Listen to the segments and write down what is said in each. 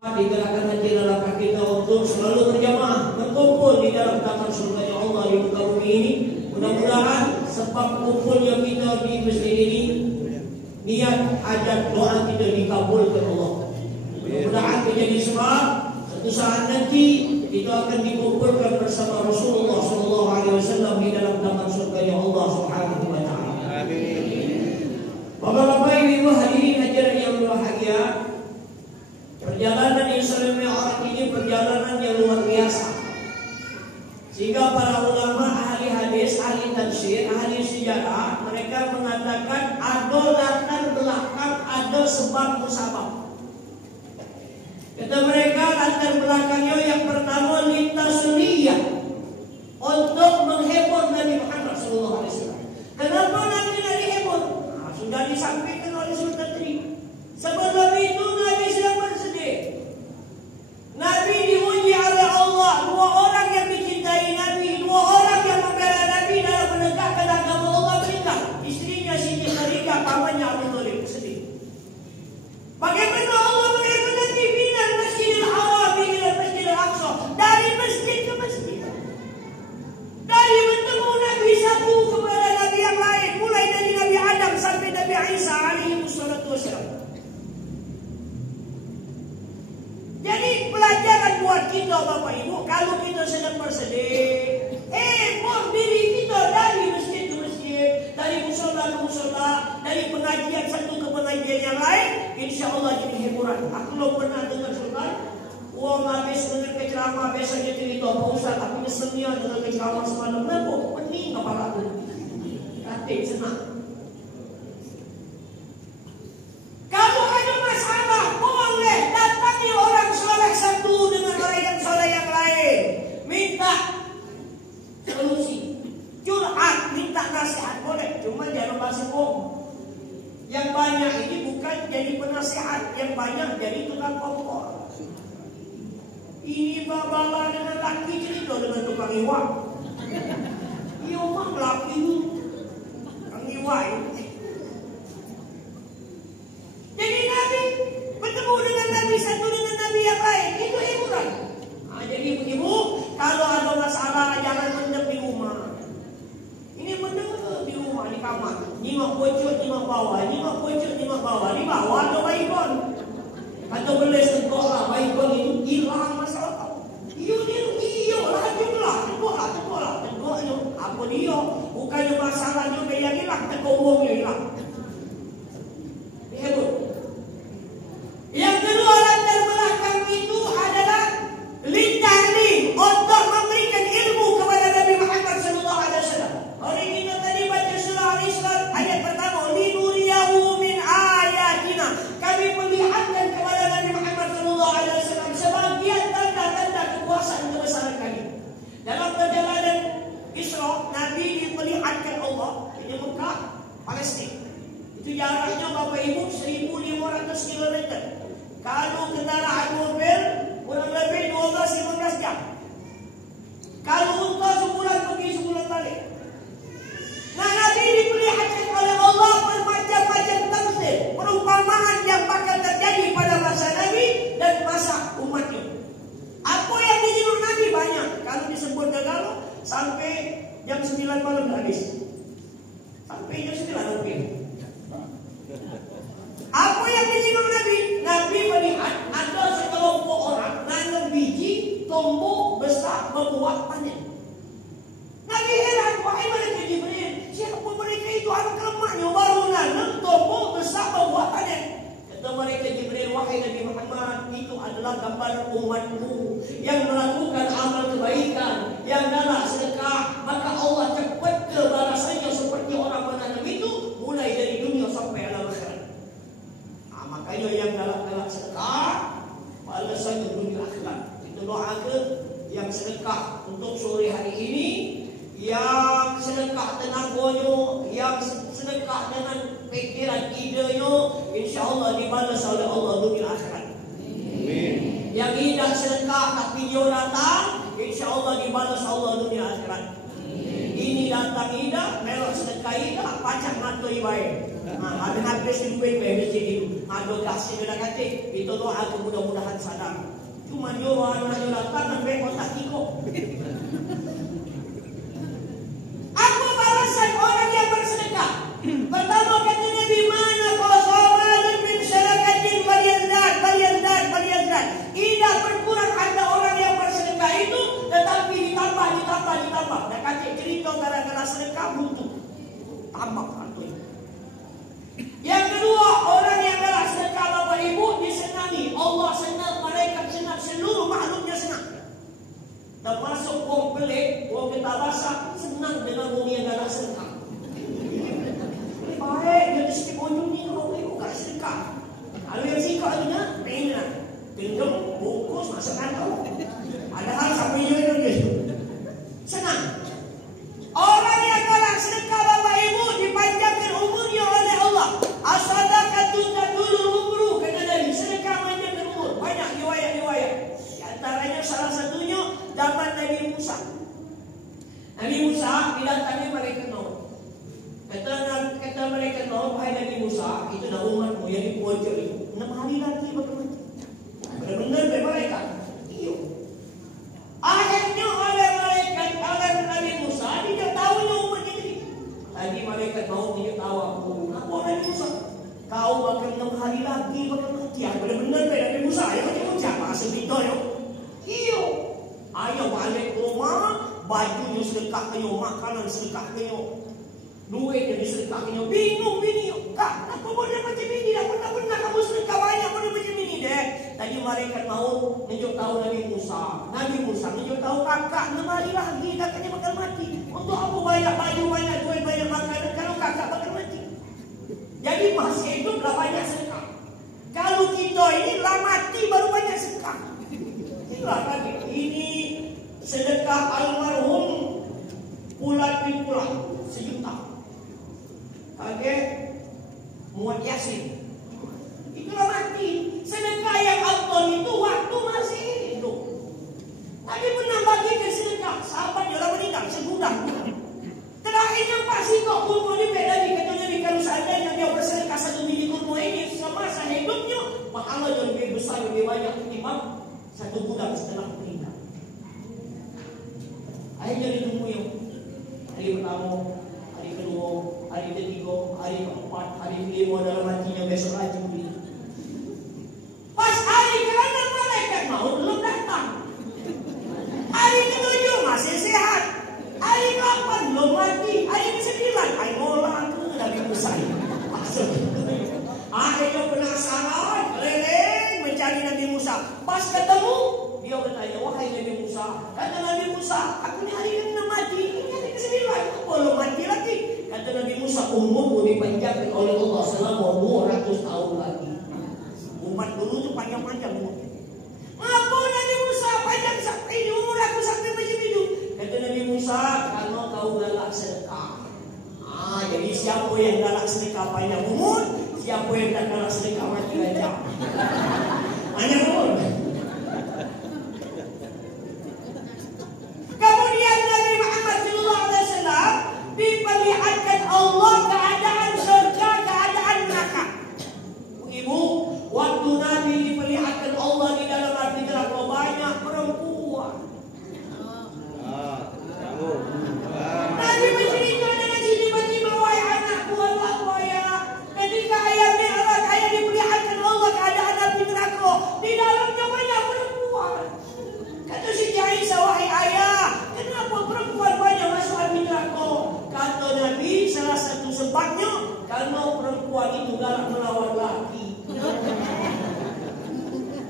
Digerakkan hati dalam kita untuk selalu berjamaah berkumpul di dalam taman surga Allah di muka bumi ini. Mudah-mudahan sebab kumpulnya kita di masjid ini, niat hajat doa kita dikabulkan Allah. Mudah-mudahan menjadi sebab suatu saat nanti kita akan dikumpulkan bersama Rasulullah SAW di dalam taman surga Allah Subhanahu wa taala. Amin. Bapak-bapak, ibu hadirin hadirat yang berbahagia, perjalanan Isra Mi'raj ini perjalanan yang luar biasa. Sehingga para ulama, ahli hadis, ahli tafsir, ahli sejarah, mereka mengatakan ada latar belakang, ada sebab musabab. Kata mereka latar belakangnya yang pertama lintasuliyah, untuk menghibur Nabi Muhammad SAW. Kenapa Nabi dihibur? Sudah disampaikan oleh Sultan tadi. Sebelum itu Nabi sedang bersedih. Nabi diuji oleh Allah. Dua orang yang mencintai Nabi, dua orang yang membela Nabi dalam menegakkan agama Allah meninggal. Istrinya Siti Khadijah, pamannya Abu Thalib sedih. Bagaimana Allah menghibur Nabi minal Masjidil Haram ila Masjidil Aqsa, dari masjid ke masjid. Dari bertemu Nabi satu kepada Nabi yang lain, mulai dari Nabi Adam sampai Nabi Isa alaihi wassalatu wassalam. Jadi pelajaran buat kita Bapak Ibu, kalau kita sedang bersedih, diri kita dari masjid ke masjid, dari musola ke musola, dari pengajian satu ke pengajian yang lain, insya Allah jadi hiburan. Aku belum pernah dengar Sultan, uang habis dengan ceramah, biasanya cerita Pak Ustaz, aku nyeselnya dengan ceramah semalam, kenapa? Pening kepala aku, katik senang. Kalau ada masalah, boleh datangi orang soleh satu dengan orang yang soleh yang lain. Minta solusi, curhat, minta nasihat, boleh. Cuma jangan basi bohong. Yang banyak ini bukan jadi penasihat, yang banyak jadi tukang kompor. Ini babala dengan laki cerita dengan tukang iwak. Iya mah laki itu, tukang iwak ini. Jadi Nabi bertemu dengan Nabi satu dengan Nabi yang lain, itu hiburan. Jadi ibu, kalau ada masalah jangan mendem di rumah. Ini mendem di rumah, di kamar. Nyimak pojok, nyimak bawah, nyimak pojok, nyimak bawah. Di bawah ada baikon. Atau beles tengkorak, baikon itu hilang masalah kamu. Iya lah, jumlah, tengkorak. Apa dia? Bukannya masalahnya yang hilang, tengkorongnya hilang. Dihibur. Yang kedua latar belakang itu adalah litahlim, untuk memberikan ilmu kepada Nabi Muhammad SAW. Hari kita tadi baca surah Al-Isra ayat pertama, linuriyahu min ayatina. Kami perlihatkan kepada Nabi Muhammad SAW sebagian tanda-tanda kekuasaan kebesaran kami. Dalam perjalanan Isra, Nabi diperlihatkan Allah di Mekah, Palestina. Itu jaraknya Bapak Ibu 1.500 km. Kalau kendaraan mobil kurang lebih 12-15 jam. Kalau unta sebulan pergi sebulan balik. Nah, Nabi diperlihatkan oleh Allah bermacam-macam tamsil, perumpamaan yang bakal terjadi pada masa Nabi dan masa umatnya. Apa yang dijinur Nabi banyak. Kalau disebut gagal sampai jam 9 malam habis. Sampai jam 9 lebih. Apa yang dijinur Nabi? Nabi melihat ada sekelompok orang nanam biji, tumbuh, besar, berbuah panen. Nabi heran, wahai malaikat Jibril, siapa mereka itu anak lemahnya baru nanam, tumbuh, besar, berbuah panen. Kata malaikat Jibril, wahai Nabi Muhammad, itu adalah gambar umatmu yang melakukan amal kebaikan, yang galak sedekah, maka Allah cepat ke balasannya seperti orang menanam itu, mulai dari dunia sampai alam akhirat. Makanya yang galak-galak sedekah balasannya dunia akhirat. Itu doa ke yang sedekah untuk sore hari ini, yang sedekah tenaganya, yang sedekah dengan pikiran idenya, insya Allah dibalas oleh Allah dunia akhirat. Amin. Yang tidak sedekah tapi dia datang, insya Allah dibalas Allah dunia akhirat. Ini datang ida, melok sedekah ida, pacak mata ibadah. Habis-habis duit masjid itu. Ada kasih dia kata, itu doa tu mudah-mudahan sadar. Cuma dia anak datang dan mereka tak ikut. Apa balasan orang yang bersedekah? Pertama kata Nabi, mana qasamalun min sadaqatin falyazdad. Tidak berkurang ada orang yang bersedekah itu, tetapi ditambah. Dan kata cerita gara-gara sedekah butuh. Tambah hartanya. Yang kedua, orang yang galak sedekah Bapak Ibu disenangi. Allah senang, malaikat senang, seluruh makhluknya senang. Termasuk orang pelik, orang kita basah senang dengan orang yang galak sedekah. Baik, jadi sikit ujung ni Bapak Ibu galak sedekah. Kalau yang sikap tu nak, pengen gendong, bungkus, masuk kantong. Padahal sampai dia senang. Orang yang galak sedekah Bapak Ibu dipanjangkan umurnya oleh Allah. As-sadaqatu tadulul umru, kata Nabi, sedekah panjangkan umur. Banyak riwayat-riwayat. Di antaranya salah satunya zaman Nabi Musa. Nabi Musa didatangi malaikat maut. Kata malaikat maut, wahai Nabi Musa, itu nak umatmu yang di pojok itu 6 hari lagi bakal mati. Benar-benar dari malaikat. Iya. Akhirnya oleh Nabi Musa, dia tahu umat ini. Tadi malaikat maut dia tahu aku. Apa Nabi Musa? Kau bakal 6 hari lagi bakal mati. Benar-benar dari Nabi Musa. Yang macam siapa? Asal kita yo. Iyo. Ayah balik ke rumah, bajunya sedekah kayo, makanan sedekah kayo, duit yang disedekah kayo. Bingung bini. Kak, apa boleh macam ini? Dah pernah kamu sedekah banyak boleh macam ini deh. Tadi malaikat maut tunjuk tahu Nabi Musa. Nabi Musa tunjuk tahu kakak 6 hari lagi kakaknya bakal mati. Untuk apa banyak baju, banyak duit, banyak makanan kalau kakak bakal mati? Jadi masih hiduplah banyak sedekah. Kalau kita ini lah mati baru banyak sedekah. Inilah tadi. Ini sedekah almarhum Pulat bin Pulat 1 juta. Oke, Muhammad Yasin. Itulah mati. Sedekah yang Allah itu waktu masih hidup. Nabi pernah bagikan sedekah. Sahabat dia orang meninggal segudang. Terakhir yang pasti kok kurma ni beda lagi. Kata Nabi, kalau seandainya dia bersedekah 1 biji kurma ini semasa hidupnya, pahalanya lebih besar, lebih banyak ketimbang 1 bulan setelah meninggal. Akhirnya ditunggu yang hari pertama, hari kedua, hari ketiga, hari keempat, hari kelima dalam hatinya besok lagi. Pas hari ke-6 malaikat maut belum datang. Hari ke-7 masih sehat. Hari ke-8 belum mati. Hari ke-9 ay mola tu Nabi Musa. Akhirnya penasaran, keliling mencari Nabi Musa. Pas ketemu, dia bertanya, wahai Nabi Musa. Kata Nabi Musa, aku ni hari ke-6 mati, ini hari ke-9, belum mati lagi. Kata Nabi Musa, umurmu dipanjangkan oleh Allah selama 200 tahun lagi. Umat dulu tu panjang-panjang umur. Apa Nabi Musa panjang sampai ini umur aku sampai macam itu? Kata Nabi Musa, kalau kau galak sedekah. Jadi siapa yang galak sedekah panjang umur, siapa yang tak galak sedekah mati aja. Panjang umur. Kemudian Nabi Muhammad SAW diperlihatkan Allah keadaan surga, keadaan neraka. Ibu, waktu Nabi diperlihatkan Allah di dalam hati neraka banyak perempuan. Nabi bercerita dengan si tiba-tiba, wahai anakku, Allah ya, ketika ayah Mi'raj, ayah diperlihatkan Allah keadaan api neraka, di dalamnya banyak perempuan. Kata Siti Aisyah, wahai ayah, kenapa perempuan banyak masuk api neraka? Kata Nabi, salah satu sebabnya karena perempuan itu galak melawan laki.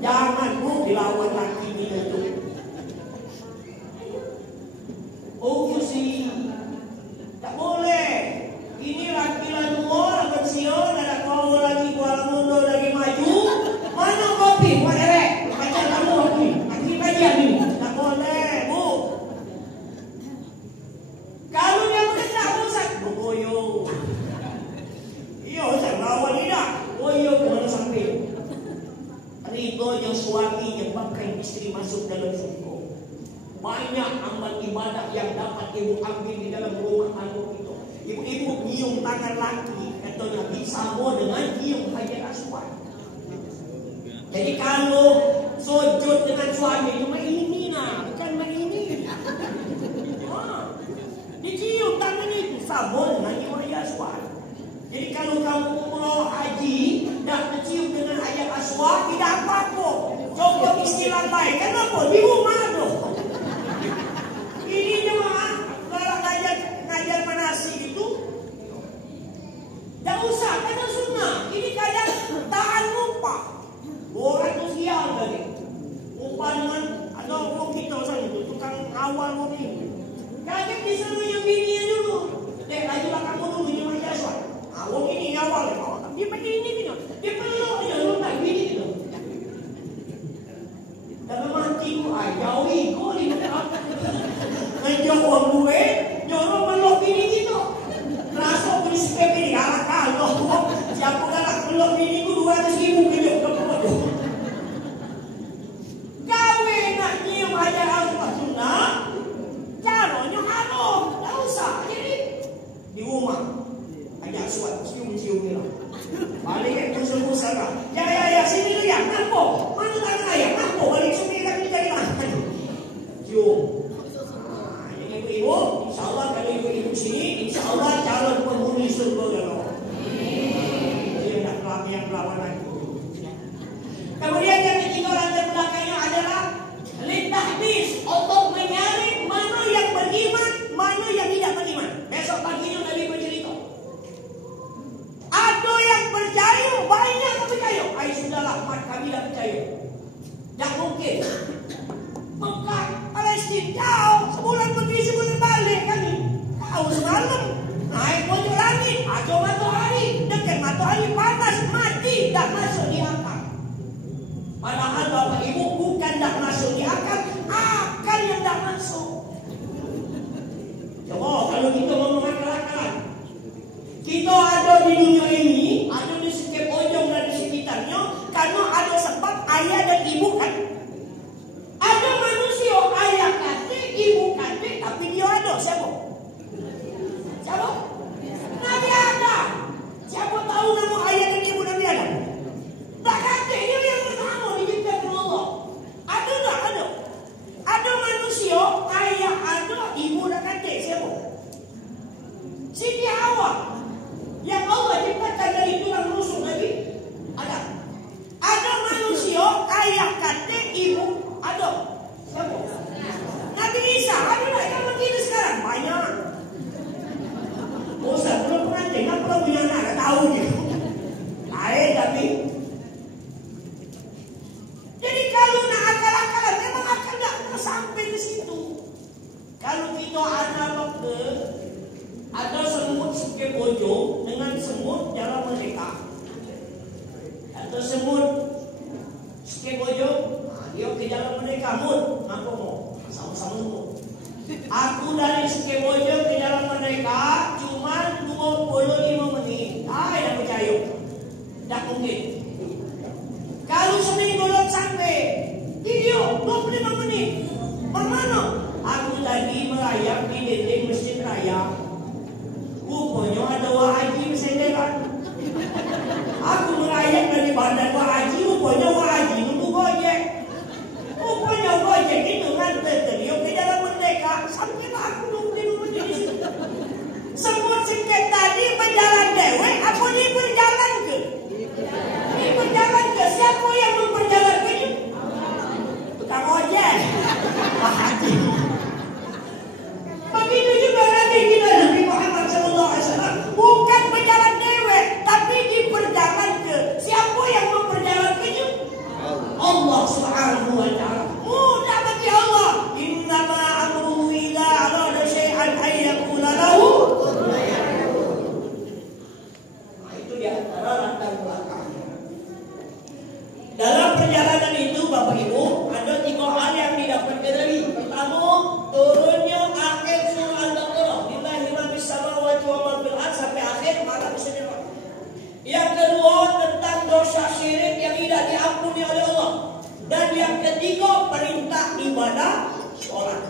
Jangan dilawan laki itu. Oh sih, tak boleh. Ini laki-laki tua pensiun, ada kau lagi Kuala Mundo lagi maju. Mana kopi? Buat erek. Macam kamu kopi. Lagi kajian ini. Tak boleh, bu. Kalau dia mengendak Ustaz, boyo. Iya, Ustaz lawan tidak. Boyo ke mana sampai? Ridhonya suami yang pakai istri masuk dalam surga. Banyak amal ibadah yang dapat ibu ambil di dalam rumah tangga itu. Ibu-ibu nyium tangan laki. kata Nabi sama dengan cium hajar aswad. Jadi kalau sujud dengan suami cuma ini nah, bukan mak ini. Dicium tangan itu sama dengan cium hajar aswad. Jadi kalau kamu umrah haji dah tercium dengan hajar aswad tidak apa-apa. Coba istilah baik, kenapa? Di rumah tu. Ini jemaah kalau ngajar manasik itu tak usah, kena sunnah. Ini kadang tahan lupa. Orang tu sial lagi. Lupa dengan ada orang kita sana tu tukang awal orang ini. Kaget disuruh yang bini dulu. Dek, lajulah kamu dulu di Majlis Aswad. Orang ini awal dia pergi ini gitu. Dia peluk dia lupa bini gitu. Dalam mati ku jauhi kau ni menjauh gue, jorong meluk bini gitu. Rasa beli sikap ini kalau siapa galak meluk bini ku 200.000 kilo ke gawe nak nyium hajar aswad sunnah, caranya haram, tak usah. Jadi di rumah hajar aswad cium-cium ni lah. Balik ke pusat-pusat lah. Ya sini tu ya, nampak. Mana tangan ayah, nampak. Balik sini kami cari lah. Cium. Yang ibu-ibu, insyaAllah kalau ibu-ibu sini, insyaAllah calon penghuni surga Allah. Dia nak pelak yang perlawanan. Kemudian yang ketiga latar belakangnya adalah litahdis, untuk menyaring mana yang beriman, mana yang tidak beriman. Besok paginya Nabi bercerita. Ada yang percaya, banyak yang percaya. Sudahlah, mat kami dah percaya. Tak mungkin. Mekah, Palestin, jauh. Sebulan pergi, sebulan balik kami. Kau semalam naik pojok langit, acuh matahari. Dekat matahari panas, mati. Tak masuk di akal. Padahal Bapak Ibu bukan tak masuk di akal, akal yang tak masuk. Coba kalau kita ngomong akal-akalan. Kita ada di dunia ini, ada di setiap ujung dan di sekitarnya, karena ada sebab ayah dan ibu kan. Ada manusia ayah kata, ibu kata, tapi dia ada. Siapa? Siapa? Nabi Adam. Siapa tahu nama ayah dan ibu Nabi Adam? Tak kata, dia yang pertama diciptakan Allah. Ada tak? Ada. Ada manusia, ayah ada, ibu dah kata. Siapa? Siti Hawa. Yang Allah ciptakan dari tulang rusuk Nabi Adam. Ada manusia, ayah kata, ibu ada. Siapa? Nabi Isa. Ada tak yang begini sekarang? Banyak. Ustaz, belum pengantin. Apa belum punya anak? Tak tahu dia. Lain tapi. Jadi kalau nak akal-akalan, memang akal tak sampai ke situ. Kalau kita analog ke ada semut sikit pojok dengan semut jalan merdeka. Ada semut sikit pojok, dia ke jalan merdeka. Mut, apa mau? Sama-sama semut. Aku dari sikit pojok ke jalan merdeka cuma 25 menit. Dah percaya. Tak mungkin. Kalau seminggu belum sampai, video 25 menit. Bagaimana? Aku tadi merayap di dinding Masjid Raya. Rupanya ada wak haji bersenderan. Aku merayap dari bandar wak haji. Rupanya wak haji nunggu gojek. Rupanya gojek itu ngantar dia ke dalam merdeka. Sampailah aku nunggu di situ. Semua sikit tadi berjalan dewek. Apa ni berjalan ke? Ni berjalan ke? Siapa yang memperjalankannya? Tukang ojek. Wak haji. Begitu juga Nabi kita Nabi Muhammad SAW bukan berjalan dewek, tapi diperjalan ke. Siapa yang memperjalankannya? Allah Subhanahu wa Ta'ala. Mudah bagi Allah. Innama amruhu idza arada syai'an ay yaqula lahu. Nah, itu di antara latar belakang. Dalam perjalanan itu Bapak Ibu ada 3 hal yang didapatkan Nabi. Pertama, turunnya akhir surah Al-Baqarah. Lillahi ma fis samawati wa ma fil ardh sampai akhir malam sendiri. Yang kedua tentang dosa syirik yang tidak diampuni oleh Allah. Dan yang ketiga perintah ibadah sholat.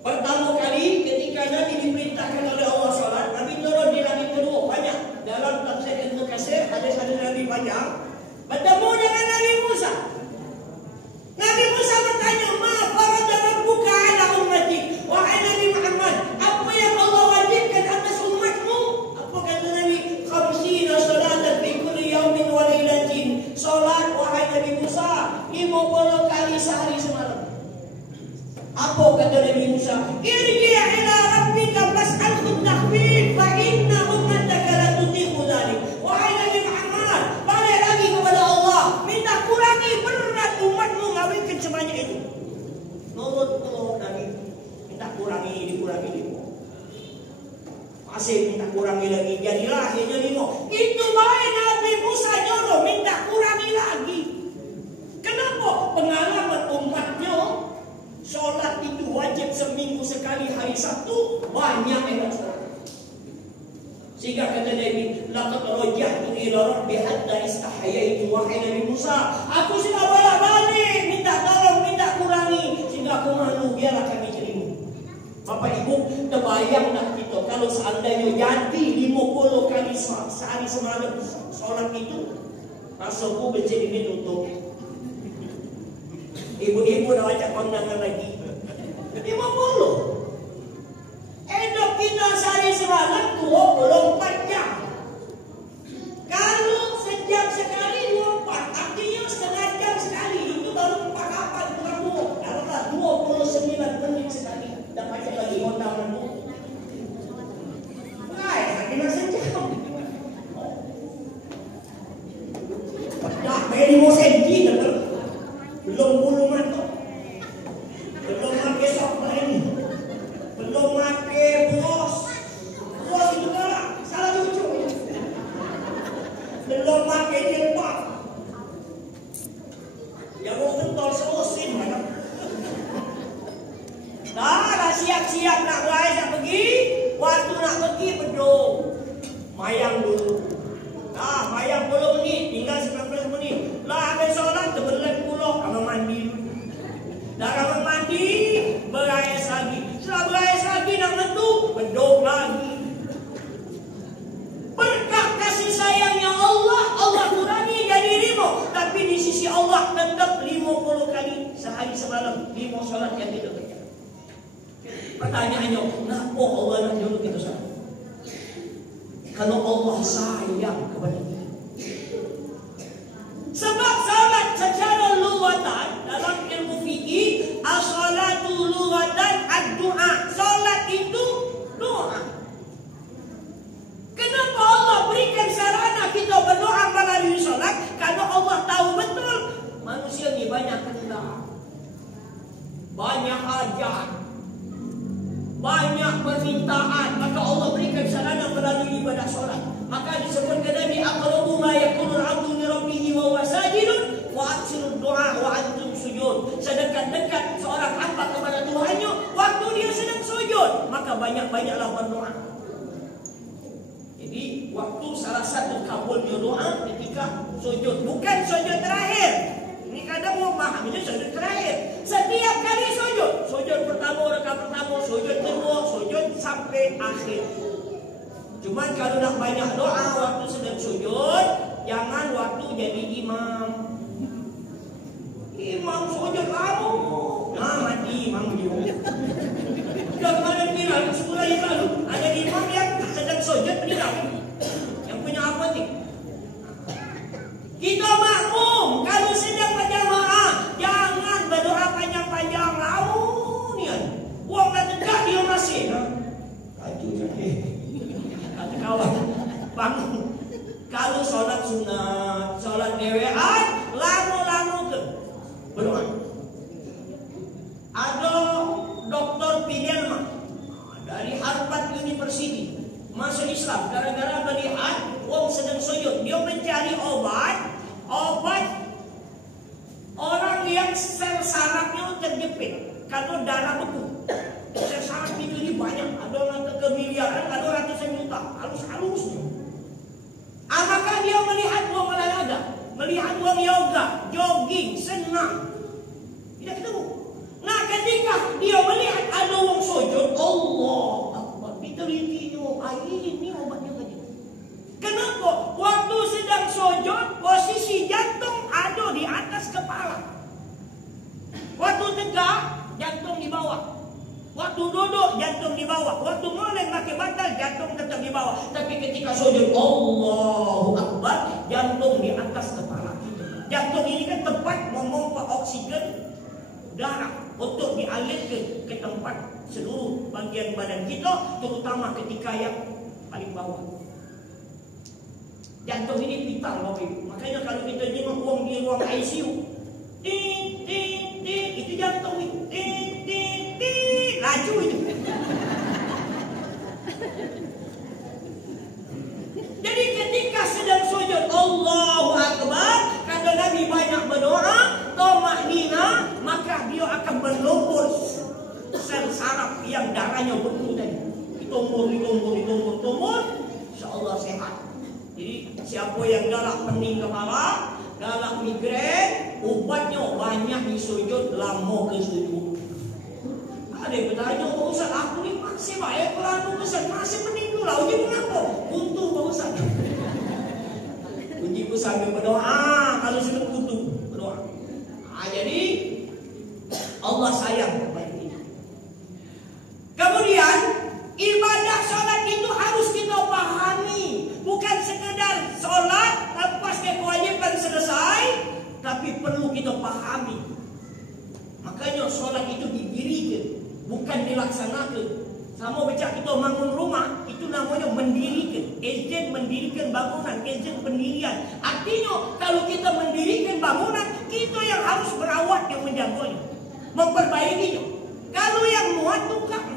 Pertama kali ketika Nabi diperintahkan oleh Allah sholat, Nabi turun di langit kedua. Banyak dalam tafsir Ibnu Katsir hadis-hadis Nabi panjang. Bertemu dengan Nabi Musa. Nabi Musa bertanya, "Ma farada rabbuka ala ummatik?" Wahai Nabi Muhammad, apa yang Allah wajibkan atas umatmu? Apa kata Nabi? 50 salatan fi kulli yawmin wa lailatin. Salat wahai Nabi Musa 50 kali sehari semalam. Apa kata Nabi Musa? Irji' ila rabbika fas'alhu takhfif fa inna ummataka la tutiqu dhalik. Wahai Nabi Muhammad, balik lagi kepada Allah, minta kurangi berat umatmu ngawinkan sebanyak itu. Nurut Nabi, minta kurangi, dikurangi. Masih minta kurangi lagi, jadilah akhirnya 5. Itu baik Nabi Musa nyuruh minta kurangi lagi. Kenapa? Pengalaman umatnya sholat itu wajib seminggu sekali hari Sabtu, banyak yang sholat. Sehingga kata Nabi, laqad raja'tu ila rabbi hatta istahayaitu. Wahai Nabi Musa, aku sudah bolak-balik minta tolong, minta kurangi, sehingga aku malu, biarlah kami terima. Bapak Ibu, terbayang tak kita kalau seandainya jadi 50 kali sehari semalam sholat itu, rasulku berjadi ditutup. Ibu-ibu dah baca kondangan lagi 50. Hidup kita sehari semalam 24 jam. Kalau sejam sekali 24, artinya setengah jam sekali. Itu baru 48 kurang 2. Taruhlah 29 menit sekali. Dah baca lagi kondangan tu. Hai, lagi masa jam. Dah beri mosenji betul. Belum bulu mata, belum pakai sokren, belum pakai bros itu salah lucu, belum pakai jilbab, yang mau kental selusin mana? Dah siap-siap nak mulai nak pergi, waktu nak pergi bedong, mayang dulu. Dah mayang 10 menit, tinggal 19 menit. Lah habis solat terbelah pulau, abang mandi dulu. Dah abang mandi, berayas lagi. Setelah berayas lagi nak mentu, bedok lagi. Berkat kasih sayangnya Allah, Allah kurangi jadi 5. Tapi di sisi Allah tetap 50 kali sehari semalam 5 solat yang kita kerja. Pertanyaannya, kenapa Allah nak nyuruh kita solat? Kalau Allah sayang kepada kita. Sebab salat secara lughatan dalam ilmu fikih, as-salatu lughatan ad-du'a. Salat itu doa. Kenapa Allah berikan sarana kita berdoa melalui salat? Karena Allah tahu betul manusia ni banyak kendala, banyak hajat, banyak permintaan, maka Allah berikan sarana melalui ibadah solat. Maka disebutkan Nabi, aqrabu ma yakunul 'abdu li rabbih wa huwa sajidun wa aksiru du'a wa antum sujud. Sedekat-dekat seorang hamba kepada Tuhannya waktu dia sedang sujud, maka banyak-banyaklah berdoa. Jadi waktu salah satu kabulnya doa ketika sujud, bukan sujud terakhir. Ini kadang orang faham ini sujud terakhir. Setiap kali sujud pertama, rakaat pertama, sujud kedua, sujud sampai akhir. Cuma kalau nak banyak doa waktu sedang sujud, jangan waktu jadi imam. Imam sujud lama, nah mati imam dia. Sudah kemarin viral, 10 hari lalu, ada imam yang sedang sujud meninggal. Yang punya apa ni? Kita makmum kalau sedang berjamaah, jangan berdoa panjang-panjang launian. Wong dah tegak dia masih. Kaju jadi. Kata kawan, bangun. Kalau solat sunat, solat dewean, lama-lama ke berdoa. Ada Dr. Pinelma dari Harvard University masuk Islam gara-gara melihat wong sedang sujud. Dia mencari obat orang yang sel sarafnya terjepit karena darah beku. Sel saraf itu ini banyak, ada orang kemiliaran, ada ratusan juta, halus-halusnya. Maka dia melihat wong olahraga, melihat wong yoga, jogging, senang, tidak ketemu. Nah ketika dia melihat ada wong sujud, jantung di bawah. Waktu mulai pakai bantal, jantung tetap di bawah. Tapi ketika sujud, Allahu Akbar, jantung di atas kepala kita. Jantung ini kan tempat memompa oksigen darah untuk dialirkan ke tempat seluruh bagian badan kita, terutama ketika yang paling bawah. Jantung ini vital, Bapak Ibu. Makanya kalau kita jenguk orang di ruang ICU, ting ting ting, itu jantung itu, ting ting ting, laju itu. Jadi ketika sedang sujud Allahu Akbar, kata Nabi banyak berdoa, toma'nina, maka dia akan melumpur sel saraf yang darahnya betul tadi. Ditumbur, insya-Allah sehat. Jadi siapa yang galak pening kepala, galak migrain, ubatnya banyak di sujud, lama ke sujud. Ada yang bertanya, Pak Ustaz, aku ni masih baik kalau Ustaz masih pening dulu lah. Uji mengapa? Buntu Pak Ustaz. Uji sambil berdoa, kalau sudah buntu berdoa. Jadi Allah sayang kepada kita. Kemudian ibadah sholat itu harus kita pahami. Bukan sekedar sholat lepas kewajiban selesai, tapi perlu kita pahami. Makanya sholat itu didirikan, bukan dilaksanakan. Sama macam kita bangun rumah, itu namanya mendirikan. Ejen mendirikan bangunan, ejen pendirian. Artinya kalau kita mendirikan bangunan, kita yang harus merawat yang menjaganya, memperbaikinya. Kalau yang muat tukang,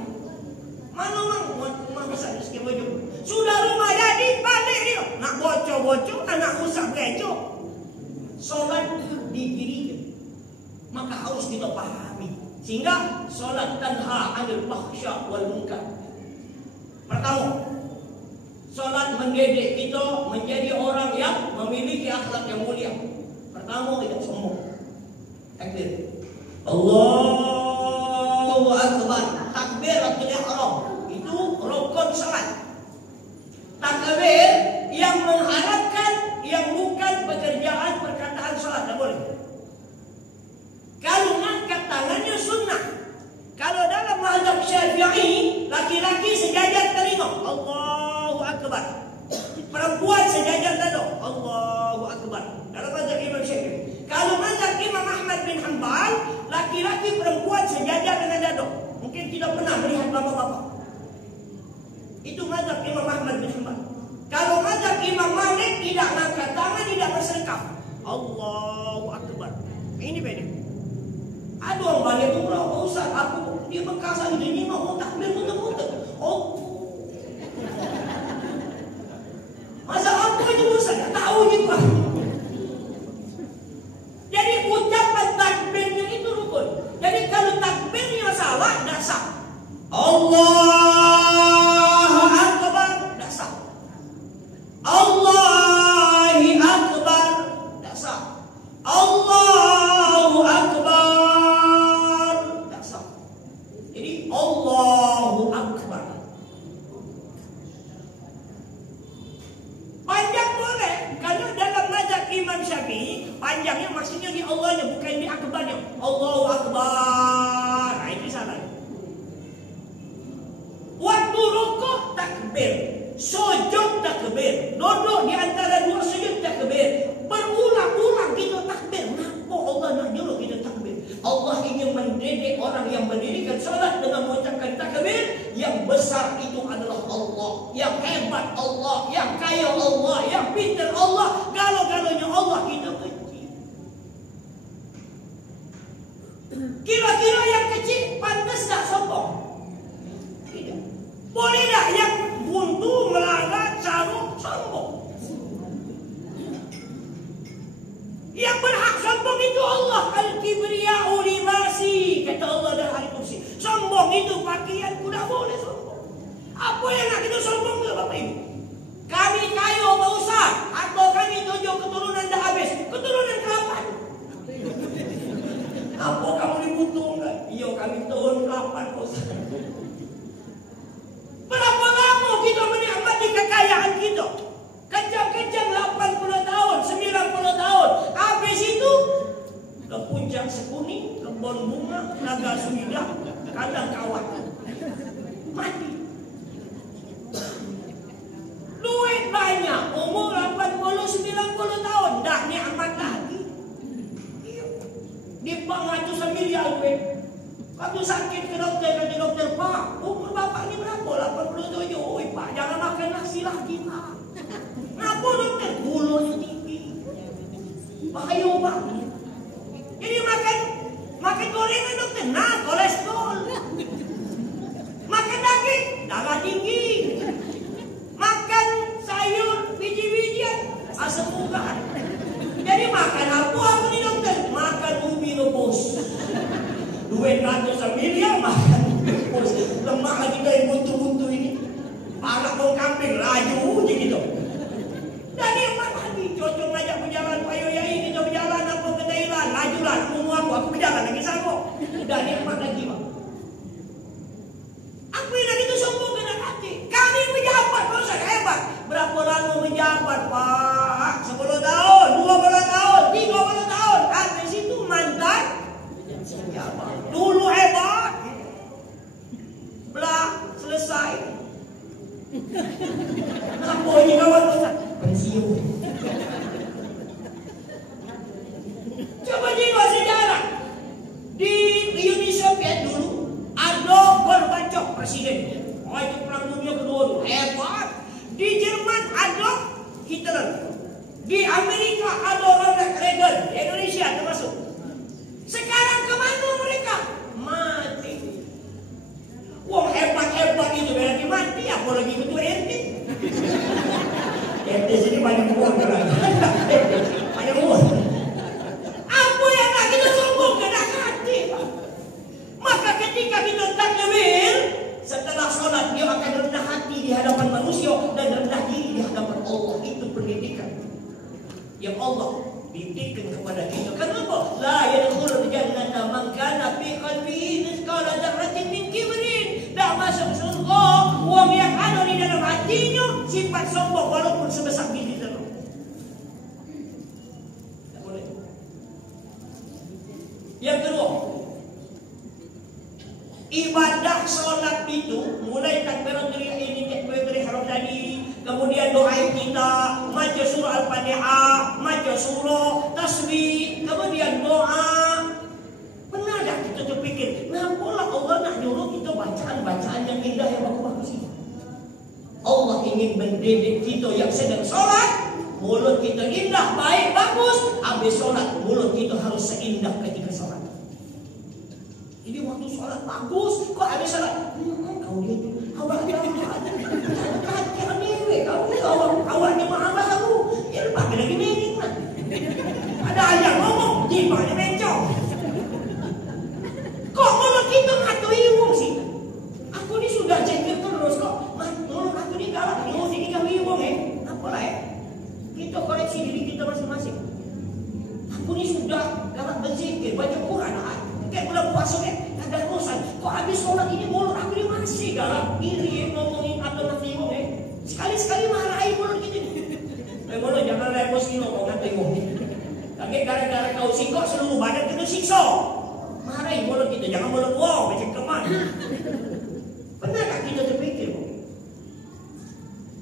mana muat rumah besar sikit baju. Sudah rumah jadi, balik dia. Nak bocor-bocor, nak usap becok. Solat didirikan, maka harus kita pahami. Sehingga solat tanha 'anil fahsya wal munkar. Pertama, solat mendidik kita menjadi orang yang memiliki akhlak yang mulia. Pertama, kita sombong. Takbir. Allahu Akbar. Takbiratul ihram. Itu rukun salat. Takbir yang mengharapkan yang bukan pekerjaan perkataan salat tak boleh. Kalau ngangkat tangannya sunnah. Kalau dalam mazhab Syafi'i, laki-laki sejajar telinga, Allahu Akbar. Perempuan sejajar dada, Allahu Akbar. Dalam mazhab Imam Syafi'i. Kalau mazhab Imam Ahmad bin Hanbal, laki-laki perempuan sejajar dengan dada. Mungkin tidak pernah melihat bapak-bapak. Itu mazhab Imam Ahmad bin Hanbal. Kalau mazhab Imam Malik, tidak ngangkat tangan, tidak berserkaf, Allahu Akbar. Ini beda. Ada orang balik umrah, Pak Ustaz, aku di Mekah sana dia mau takbir muter-muter. Oh, masa apa itu Ustaz? Tak tahu juga. Jadi ucapan takbirnya itu rukun. Jadi kalau takbirnya salah, dah sah. Allahu Akbar, dah sah. Allahu Akbar, dah sah. Allahu Akbar. Allahu Akbar. Panjang boleh. Kalau dalam mazhab Imam Syafi'i, panjangnya maksudnya di Allahnya, bukan di akbarnya. Allahu Akbar. Nah, itu salah. Waktu rukuk takbir, sujud takbir, duduk di antara dua sujud takbir, berulang-ulang kita takbir. Kenapa Allah nak nyuruh kita takbir? Allah ingin mendidik orang yang mendirikan salat dengan mengucapkan takbir. Yang besar itu adalah Allah, yang hebat Allah, yang kaya Allah, yang pintar Allah, galau-galaunya Allah kita benci. Kira-kira yang kecil pantas tak sombong? Tidak. Boleh tak yang buntu, melarat, carut, sombong? Yang berhak sombong itu Allah. Al-kibriya'u libasi, kata Allah dalam hadis kursi. Sombong itu pakaianku, tak boleh sombong. Apa yang nak kita sombong ke Bapak Ibu? Kami kaya Pak Ustaz, atau kami 7 keturunan dah habis. Keturunan ke-8. Apa kamu dibutuh enggak? Iya, kami turun 8 Pak Ustaz. Berapa lama kita menikmati kekayaan kita? Kejam-kejam 80 tahun, 90 tahun. Habis itu ke puncak Sekuning, kebun bunga, Naga Suida, kandang kawan. mati. Duit banyak, umur 80-90 tahun, dah nikmat lagi. Di bank ratusan miliar duit. Waktu sakit ke dokter, kata dokter, Pak, umur bapak ni berapa? 87. Oi Pak, jangan makan nasi lagi Pak. Kenapa dokter? Gulanya tinggi. Bahaya Pak. Jadi makan gorengan dokter, nah kolesterol. Makan daging, darah tinggi. Makan sayur, biji-bijian, asam urat. Jadi makan apa ni dokter? Makan ubi rebus. Duit ratusan miliar makan ubi rebus. Lemak lagi kayak buntu-buntu ini. Anak kau kambing laju je gitu. Dan yang mana ni cocok ngajak berjalan Pak Yoyai, kita berjalan apa ke Thailand, lajulah umur aku berjalan lagi sanggup. Dan nikmat lagi Pak. Aku yang itu sombong kena hati. Kami pejabat, kalau saya hebat. Berapa lama menjabat Pak? 10 tahun, 20 tahun, 30 tahun. Habis itu mantan pejabat. Dulu hebat. Belah, selesai. Apa ini kawan Ustaz? Pensiun. Coba jiwa sejarah. Di Uni Soviet dulu ada Gorbachev presiden. Oh itu perang dunia kedua dulu. Hebat. Di Jerman ada Hitler. Di Amerika ada Ronald Reagan. Di Indonesia termasuk. Sekarang kemana mereka? Mati. Wah hebat-hebat itu berarti mati. Apa lagi ketua RT? RT sini banyak uang kan? Banyak uang. Apa yang nak kita sombong kena hati Pak? Maka ketika kita takbir, setelah sholat dia akan rendah hati di hadapan manusia dan rendah diri di hadapan Allah. Itu pendidikan yang Allah didikkan kepada kita. Kenapa? La yadkhulul jannata man kana fi qalbihi mithqala dzarratin min kibrin. Tak masuk surga orang yang ada di dalam hatinya sifat sombong walaupun sebesar biji telur. Tak boleh. Yang kedua, ibadah solat itu mulai takbiratul ihram, takbiratul ihram tadi, kemudian doa kita, baca surah Al-Fatihah, baca surah tasbih, kemudian doa. Pernah tak kita terfikir, kenapa Allah nak nyuruh kita bacaan-bacaan yang indah yang bagus-bagus ini? Allah ingin mendidik kita yang sedang solat, mulut kita indah, baik, bagus. Habis solat, mulut kita harus seindah ketika solat. Jadi waktu sholat bagus, kok habis sholat kau dia tu awak awaknya maha baru ya pakai lagi mening lah. Ada ayat ngomong jimat dia mencong. Kok mulut kita ngatur iwung sih? Aku ni sudah cekir terus kok mulut aku ni galak ni kau iwung apalah kita koreksi diri kita masing-masing. Aku ni sudah galak berzikir, baca Quran kayak bulan puasa ada urusan. Kok habis sholat ini mulut aku ni masih galak diri ngomongin atau nanti sekali-sekali marahin mulut kita ni. Mulut jangan repos ni kau nanti tapi gara-gara kau sikok seluruh badan kena siksa. Marahin mulut kita, jangan mulut wow macam keman. Pernah tak kita terfikir?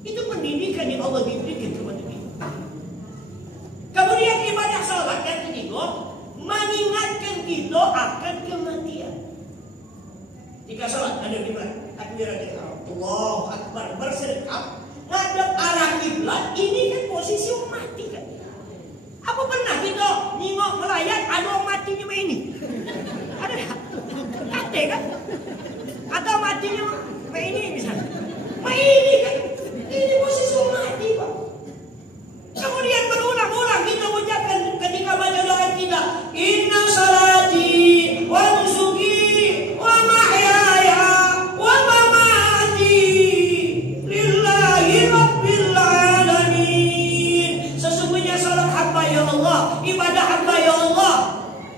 Itu pendidikan yang Allah berikan kepada kita. Kemudian ibadah sholat yang ketiga mengingatkan kita akan kematian. Jika sholat ada di mana? Takbiratul ihram, Allahu Akbar, bersedekap, ngadep arah kiblat, ini kan posisi mati kan? Apa pernah kita nengok melayat ada orang matinya macam ini? Ada tak? Ada kan? Atau matinya macam ini misalnya? Macam ini kan? Ini posisi mati Pak. Kemudian berulang-ulang kita ucapkan ketika baca doa kita, Inna salati wa nusuki wa mahyaya wa mamati lillahi rabbil alamin. Sesungguhnya salat hamba ya Allah, ibadah hamba ya Allah,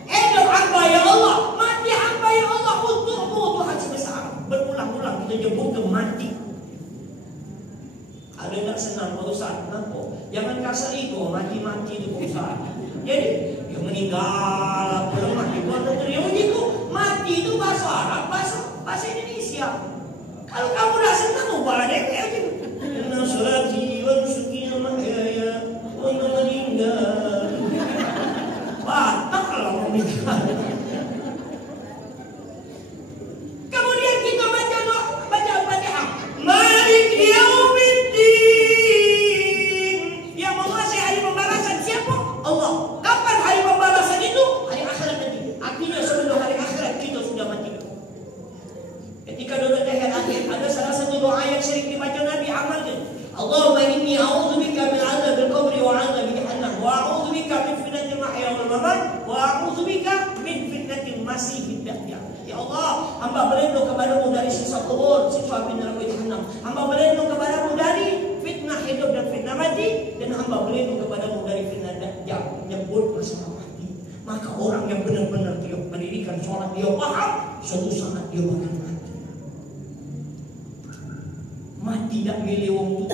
hidup hamba ya Allah, mati hamba ya Allah untukmu Tuhan sebesar. Berulang-ulang kita nyebutkan mati. Ada tak senang urusan? Kenapa? Jangan kasar ego, mati-mati itu urusan. Jadi, yang meninggal, apa lemah di luar negeri, yang itu mati itu bahasa Arab, bahasa Indonesia. Kalau kamu udah senang, ubah deh aja. Inna sholati wa nusuki wa mahyaya wa mamati. Batak kalau mau nikah. Kemudian kita baca doa, baca Al-Fatihah. Malik yaumiddin. Yang menguasai hari pembalasan siapa? Allah. Kapan hari pembalasan itu? Hari akhirat nanti. Artinya sebelum hari akhirat kita sudah mati. Ketika doa tahiyat akhir, ada salah satu doa yang sering dibaca Nabi, amalkan. Allahumma inni a'udzubika min 'adzabil qabri wa 'adzabil jahannam wa a'udzubika min fitnatil mahya wal mamat wa a'udzubika min fitnatil masiihid dajjal. Ya Allah, hamba berlindung kepadamu dari siksa kubur, siksa api neraka jahannam. Hamba berlindung kepadamu dari fitnah hidup dan fitnah mati, dan hamba berlindung kepadamu dari fitnah dajjal, menyebut masalah mati. Maka orang yang benar-benar dia pendidikan sholat, dia paham, suatu saat dia akan mati. Mati tak milih wong tu.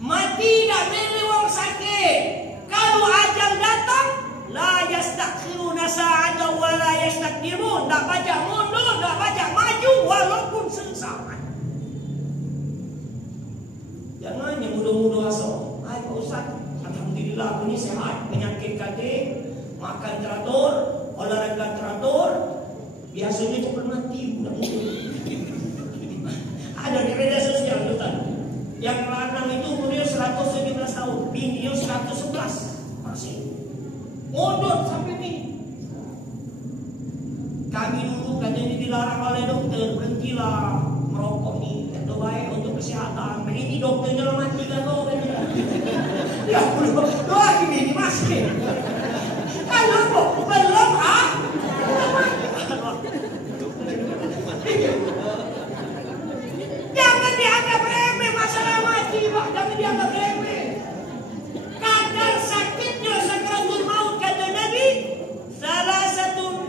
Mati tak milih wong sakit. Kalau ajal datang, la yastakhiruna sa'atan wa la yastaqdimun. Tak baca mundur, tak baca maju walaupun sesaat. Jangan yang muda-muda asal. Hai Pak Ustaz, alhamdulillah aku ni sehat, penyakit katik, makan teratur, olahraga teratur. Biasanya tu pernah mati budak-budak. Ada di media sosial Tuhan. Yang lanang itu umurnya 117 tahun, bininya 111 masih modal sampai ini. Kami dulu katanya dilarang oleh dokter, berhentilah merokok nih, itu baik untuk kesehatan. Ini dokternya lah mati kan lo kan? Ya belum, doa ini masih. Kalau belum jangan dianggap remeh masalah mati, Pak. Jangan dianggap remeh. Kadar sakitnya sakaratul maut kata Nabi,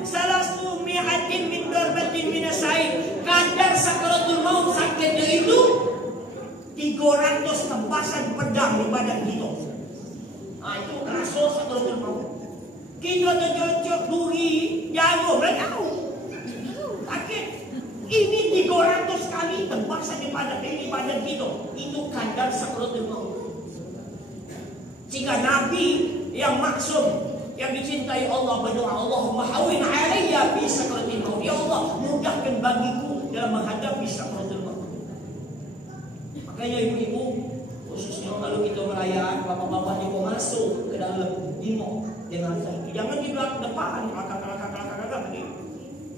salasu mi'atin min darbatin minasaid. Kadar sakaratul maut sakitnya itu 300 tempasan pedang di badan kita. Nah, itu rasa sakaratul maut. Kita tercocok duri, jago, mereka tahu. Sakit. Ini 300 kali tempasan di badan kita. Itu kadar sakaratul maut. Jika Nabi yang maksum, yang dicintai Allah berdoa, Allahumma hawin alayya fi sakaratul maut. Ya Allah, mudahkan bagiku dalam menghadapi sakaratul maut. Makanya ibu-ibu, khususnya kalau kita merayakan, bapak-bapak juga masuk ke dalam jingok dengan itu. Jangan di belakang depan, kakak-kakak begini.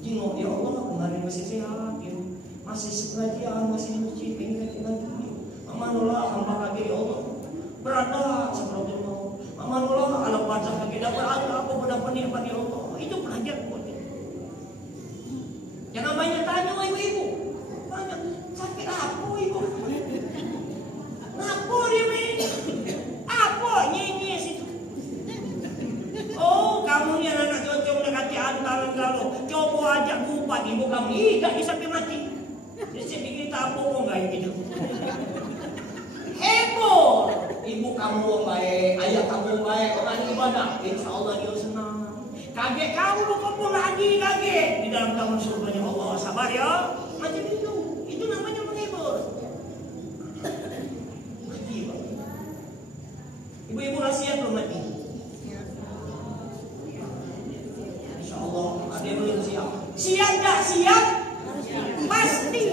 Jingok, ya Allah, kemarin masih sehat, ya. Masih sepengajian, masih di masjid, ini lagi. Amanullah, hamba kaki, ya Allah. Berada sakaratul maut. Amanullah, ala baca kaki, dapat apa berdapat nikmat, ya Allah. Itu pelajaran buat kita. Jangan banyak tanya, ibu-ibu. Banyak, sakit apa, ibu? Apa dia main? Apa nyanyi situ? Oh, kamu ni anak cocok mendekati antaran kalau coba ajak bupat ibu kamu, tidak dia sampai mati. Saya pikir tak apa kok enggak gitu. Heboh, ibu kamu baik, ayah kamu baik, orang ibadah, insya Allah dia senang. Kaget kamu kok lagi kaget di dalam taman surganya Allah. Sabar ya, macam itu namanya menghibur. Mati, ibu-ibu nasihat belum mati. Allah, ada yang belum siap. Siap tak siap? Pasti.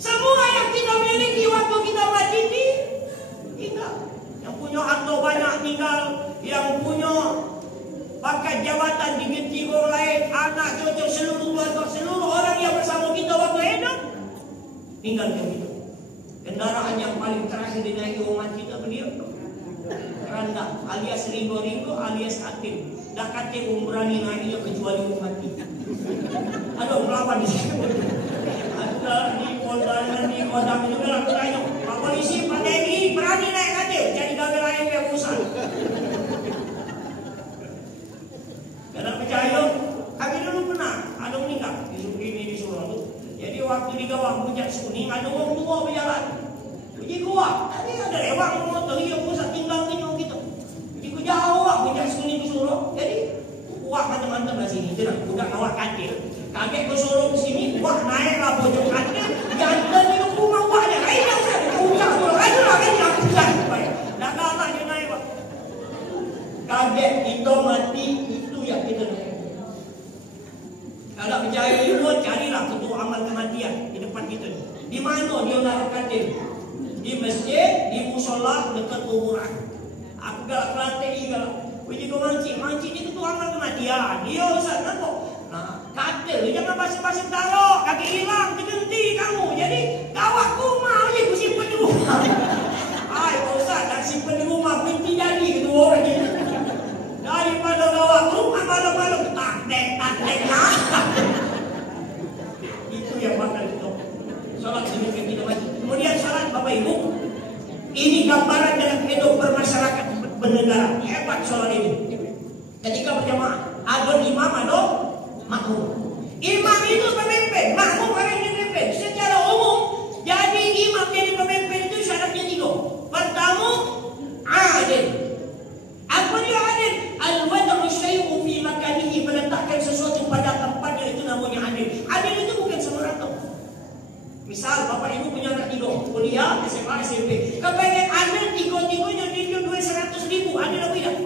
Semua yang kita miliki waktu kita mati tinggal. Yang punya harta banyak tinggal, yang punya pangkat jabatan diganti orang lain, anak cucu seluruh keluarga, seluruh orang yang bersama kita waktu hidup tinggal kita. Kendaraan yang paling terakhir dinaiki umat kita beliau Randa alias ringo-ringo alias katil. Dah katil berani naiknya kecuali mati. Aduh, melawan di sini. Ada di kodam juga lah tanya. Pak polisi, Pak TNI berani naik katil. Jadi gagal lain yang urusan. Karena percaya, kami dulu pernah ada meninggal di Solo. Jadi waktu di Gawang Puncak Kuning ada orang tua berjalan. Pergi gua, tadi ada lewat motor yang pusat tinggal gitu. Pergi ke jauh, Puncak Kuning di Solo. Jadi kuat mantap-mantap di sini. Jangan udah awak katil. Kaget kau suruh ke sini, wah naik lah pojok kanan, jantan ni rumah wah dia. Ayo Ustaz, kita ucap dulu. Ayo lah kan nak ucap. Dah kalah dia naik wah. Kaget kita mati, itu yang kita naik. Kalau percaya ilmu, carilah ketua amal kematian di depan kita. Di mana dia naruh katil? Di masjid, di musola, dekat kuburan. Aku galak pelatih galak. Puji kau mancing ni ketua amal kematian. Dia Ustaz, kenapa? Nah, katil, jangan pasang-pasang taruh, kaki hilang, terhenti kamu. Jadi kawat rumah je, aku simpan di rumah. Hai, Pak Ustaz, dah simpan di rumah, berhenti jadi kedua orang ni. Daripada kawat rumah, malam-malam, tak-tek lah. Itu yang bakal kita. Salat sedikit kita maju. Kemudian salat Bapak Ibu, ini gambaran dalam hidup bermasyarakat bernegara. Hebat salat ini. Ketika berjamaah, ada imam, ada makmum. Imam itu pemimpin, makmum orang yang pemimpin. Secara umum, jadi imam jadi pemimpin itu syaratnya 3. Pertama, adil. Apa dia adil? Al-wad'u syai'u fi makanihi, meletakkan sesuatu pada tempatnya, itu namanya adil. Adil itu bukan sembarang. Misal Bapak Ibu punya anak 3, kuliah, SMA, SMP. Kepengen adil 3-3-nya dia duit 100.000, adil apa tidak?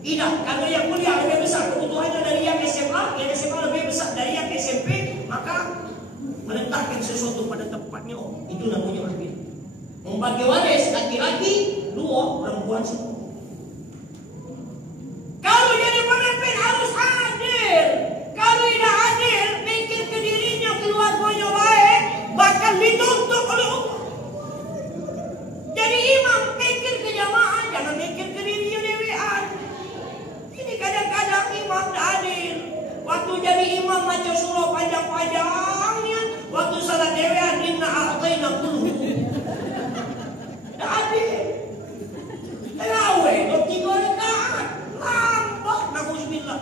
Tidak. Kalau yang kuliah lebih besar kebutuhannya dari yang SMA lebih besar dari yang SMP, maka meletakkan sesuatu pada tempatnya, itu namanya adil. Membagi waris, laki-laki 2, perempuan 1. Kalau jadi pemimpin harus adil. Kalau tidak adil, pikir ke dirinya, keluarganya baik, bahkan dituntut oleh Allah. Jadi imam pikir ke jamaah, jangan mikir ke dirinya dewean. Ini kadang-kadang imam tak adil. Waktu jadi imam baca surah panjang-panjangnya, waktu salat dewean, inna a'tayna quluh. Tak adil. Terawih, 3 rakaat. Lambat, na'udzubillah.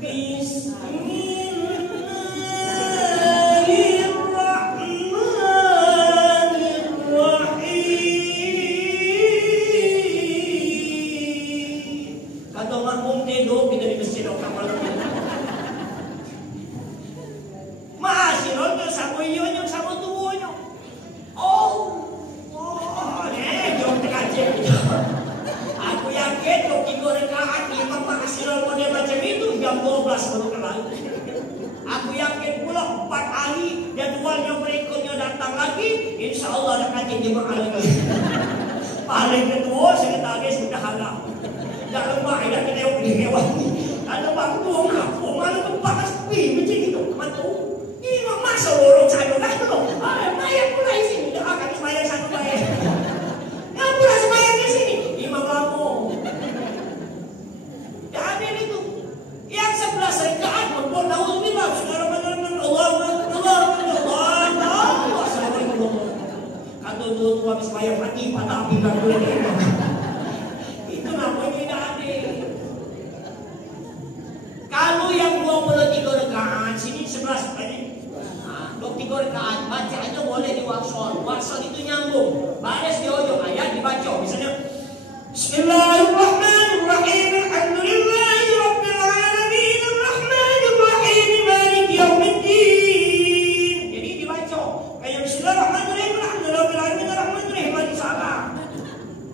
Bismillahirrahmanirrahim. Kata makmum tidur, kita di masjid orang malam. Ma'asyirah tu sama ionya, sama tubuhnya. Oh, jom terkajak. Aku yakin kalau 3 rakaat imam ma'asyirah model macam itu jam 12 baru kelar. Aku yakin pula 4 hari jadualnya berikutnya datang lagi, insya-Allah nak kaji jemaah lagi. Paling kedua sekretaris sudah halal. Dah lemah dah kena pergi hewan. Ada waktu ngapo mana tempat sepi macam itu. Mantu. Imam masa lorong saya dah tu. Mayat pula di sini. Dah akan sembahyang satu bayar. Ngapo lah sembahyang di sini? Imam lama. Dah adil itu. Yang 11 rakaat pun naudzubillah, subhanallah, Allah. Assalamualaikum. Kata dua habis sembahyang mati patah api kan boleh. Itu namanya tidak adil. Kalau yang 23 rakaat sini 11 tadi. 23 rakaat bacaannya boleh di waksol. Waksol itu nyambung. Baris di ujung ayat dibaca. Misalnya Bismillahirrahmanirrahim. Alhamdulillahi rabbil alamin arrahmanir rahim maliki yaumiddin. Jadi dibaca kayak Bismillahirrahmanirrahim alhamdulillahi rabbil alamin arrahmanir rahim maliki salam.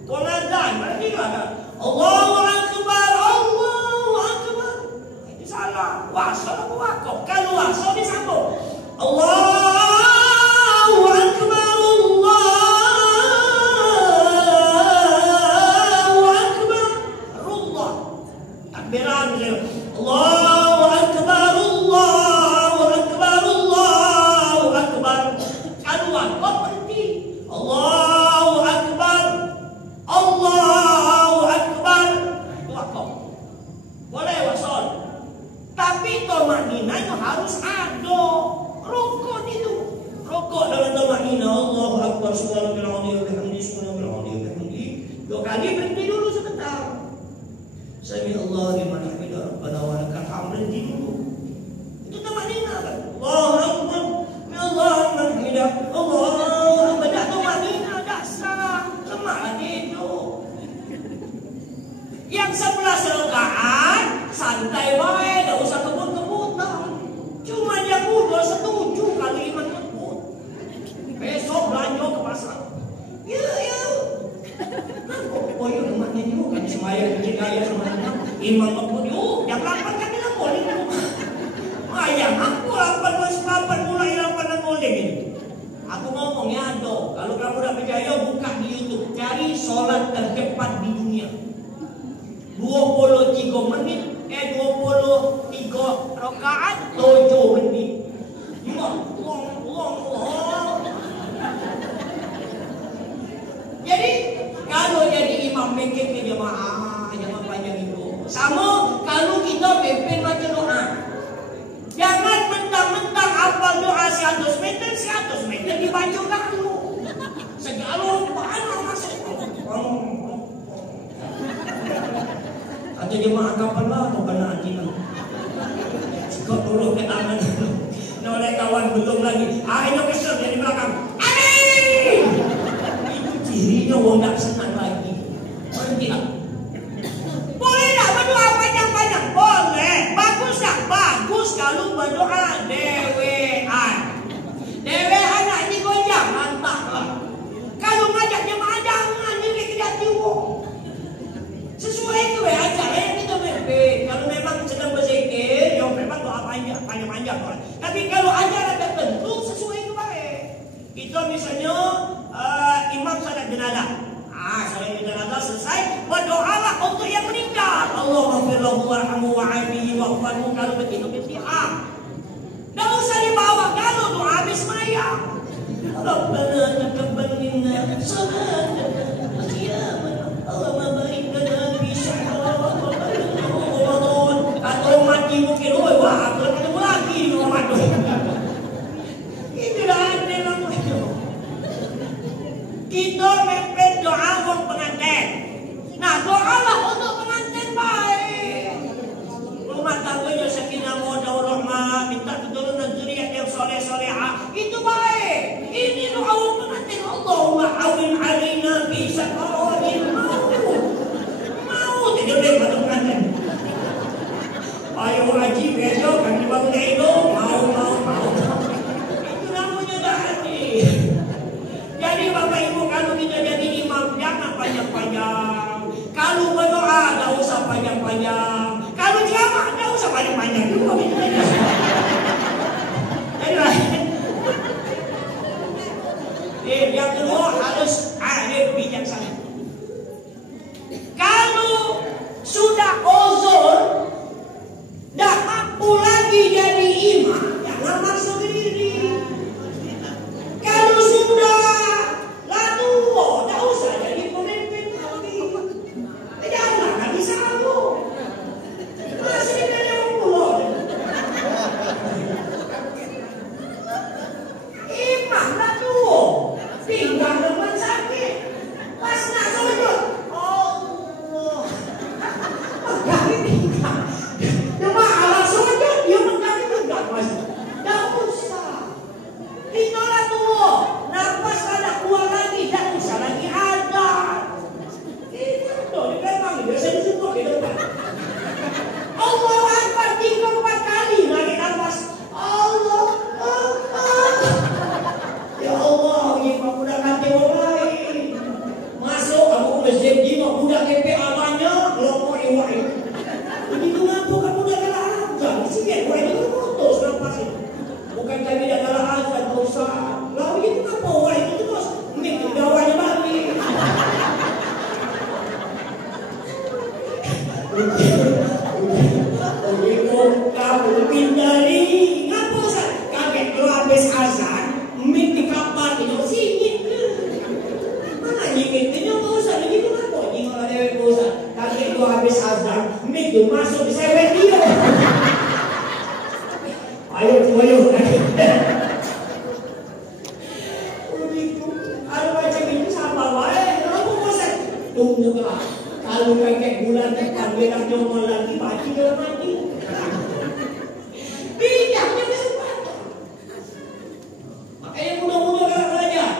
Qolazan berarti ada Allahu akbar, Allahu akbar. Itu salah. Wasal apa wakaf? Kalau wasal disambung Allahu akbar, Allahu akbar. Rullah. Takbiran Allahu akbar, Allahu akbar, Allahu akbar. Kalau wakaf berhenti Allahu akbar, Allahu akbar. Itu wakaf. Boleh wasal. Tapi tamakninanya harus ada. Rukuk itu. Rukuk dalam tamakninah Allahu akbar subhanallah wa bihamdihi subhanallah wa bihamdihi. 2 kali berhenti dulu sebentar. Sami Allahu liman hamidah rabbana wa lakal hamd, berhenti dulu. Itu tamakninah kan. Allahu akbar, Allahu hamidah, Allahu akbar. Dah tamakninah dah sah. Lemah lagi itu. Yang 11 rakaat santai baik, tak usah kebut-kebutan. Cuma dia Imam aku jam 8 kan bilang boleh. Ayam aku 8 mulai 8 boleh gitu. Aku ngomong ya do, kalau kamu udah percaya buka di YouTube, cari sholat tercepat di dunia. 23 menit, 23 rakaat, 7 menit. Jadi kalau jadi imam mikir ke jemaah jangan panjang itu. Sama kalau kita pimpin baca doa. Jangan mentang-mentang hafal doa 100 meter dibaca dulu. Segala mana masuk. Kata jemaah kapan lah kau kena hati lah. Kau turun ke tangan. Oleh kawan belum lagi. Ini kesel dari belakang. Amin. Itu cirinya orang tak senang lagi. Berhenti lah. Boleh tak berdoa panjang-panjang? Boleh. Bagus tak? Bagus kalau berdoa dewean. Dewean nak ini goyang. Mantap lah. Kalau ngajak jemaah jangan. Ini kedati wong. Sesuai itu ajar kita mimpin. Kalau memang sedang berzikir, ya memang doa panjang-panjang. Tapi kalau ajaran tertentu sesuai itu baik. Itu misalnya imam salat jenazah. Salat jenazah selesai, berdoalah untuk yang meninggal. Allahumma warhamhu wa'afihi wa'afu kalau begitu bid'ah. Enggak usah dibawa kalau doa habis mayang. Rabbana taqabbal minna salatana Allahumma barik lana fi Ramadan. Atau mati mungkin wah aku ketemu lagi di Ramadan. Itulah aneh namanya. Kita mepet doa untuk pengantin. Nah doalah untuk pengantin baik. Rumah tangganya sakinah mawaddah warahmah, minta keturunan zuriat yang soleh-solehah. Itu baik. Ini doa untuk pengantin. Allahumma awin alaina fi sakaratil maut. Tidak boleh pada pengantin. Ayo haji besok kan dibangun itu mau. Itu namanya dah hati. Jadi bapak ibu kalau kita jadi imam jangan panjang-panjang. Kalau berdoa tak usah panjang-panjang. Kalau ceramah tak usah panjang-panjang juga. Yang kedua harus arif bijaksana. Kalau sudah uzur dah mampu lagi jadi imam, jangan masuk diri. Kalau sudah lalu, tak usah jadi pemimpin lagi. Jangan lagi selalu. Masih dari Allah. Imam lalu, pinggang depan sakit, pas nak sujud. Kalau kakek bulan depan dia nyomol lagi, mati dia mati. Bijaknya kesempatan. Makanya mudah-mudah kalau belajar.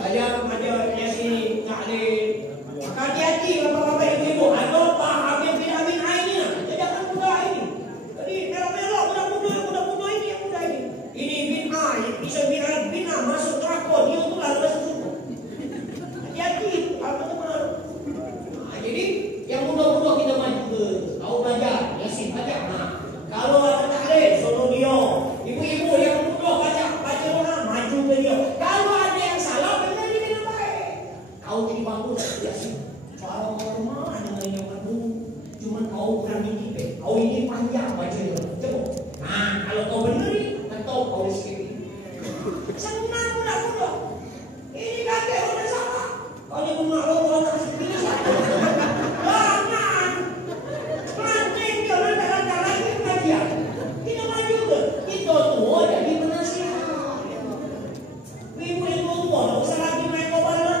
Belajar sini, ngalir. Maka hati-hati bapak-bapak ibu-ibu. Ada paham yang tidak amin ini. Jangan mudah ini. Jadi merah-merah mudah-mudah ini yang mudah ini. Ini bid'ah, bisa bid'ah masuk neraka. Dia itu lalu masuk surga. Hati-hati, apa teman? Jadi yang mudah-mudah kita maju. Kau belajar kita. Kau ini panjang bacanya. Coba. Nah, kalau kau benerin, kau kau skip. Senang mudah-mudah. Ini kakek udah sama. Kau ini mengaruh orang segini satu. Jangan. Nanti jangan jalan-jalan lagi pengajian. Kita maju ke. Kita tua jadi penasihat. Ibu-ibu tua, tak usah lagi main kobalan.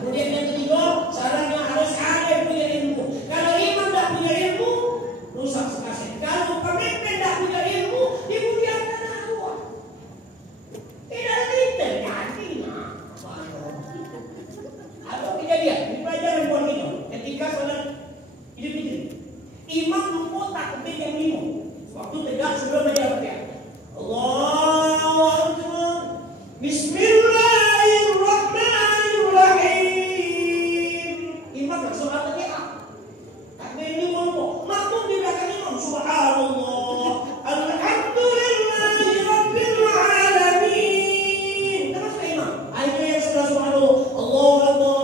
Kemudian yang ketiga, syaratnya harus ada yang punya ilmu. Kalau imam tidak punya ilmu, rusak sekali. Kalau pemimpin tidak punya ilmu, dimuliakan Allah. Tidak ada kriteria. Ada kejadian di pelajaran buat kita ketika sholat Idul Fitri. Imam lupa takbir yang 5. Waktu tegak sebelum menjawab ya. Allahu Akbar. Bismillahirrahmanirrahim. Imam langsung Al-Fatihah. Takbir 5. Makmum di belakang imam. Subhanallah. Alhamdulillahi Rabbil Alamin. Terus imam. Akhirnya yang sebelah subhanallah. Allahu Akbar.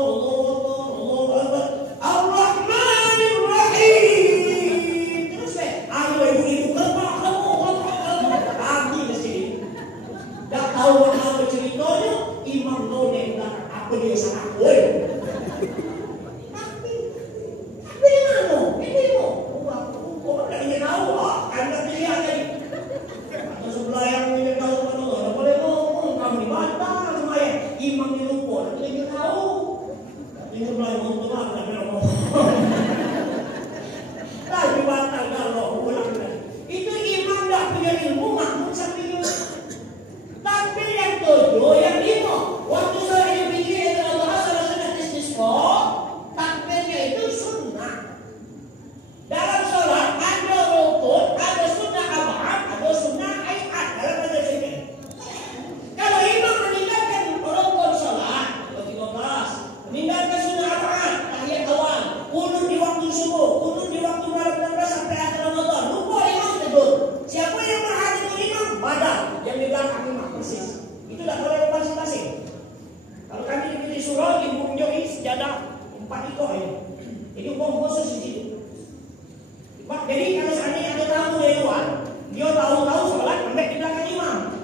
Jadi kalau seandainya ada tamu dari luar, dia tahu-tahu sholat, sampai di belakang imam.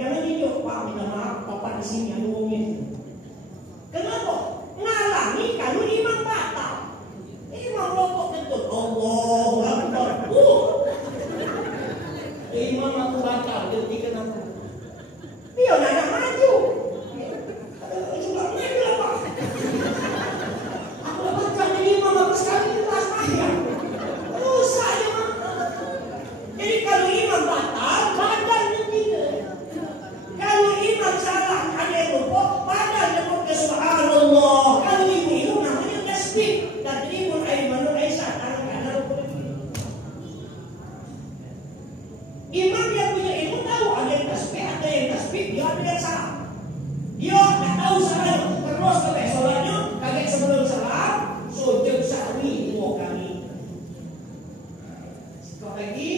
Jangan dia, Pak, minta maaf, Bapak di sini yang ngomongin. Kenapa? Ngalangi kalau imam batal. Imam rokok betul. Allahu Akbar. Imam aku batal, dia kenapa? Dia nak maju. Sudah maju lah, Pak. Aku baca dari imam aku sekali itu asmahnya. Jadi kalau imam batal, badannya tidak. Kalau imam salah, ada yang lupa, badannya pun ke subhanallah. Kalau ibu namanya tasbih. Dan ibu Aimanul Aisyah, anak-anak imam yang punya ilmu tahu ada yang tasbih, ada yang tasbih, dia ada yang salah. Dia tak tahu salahnya, terus sampai sholatnya, kaget sebelum salam, sujud sahwi dua kali. Sekali lagi,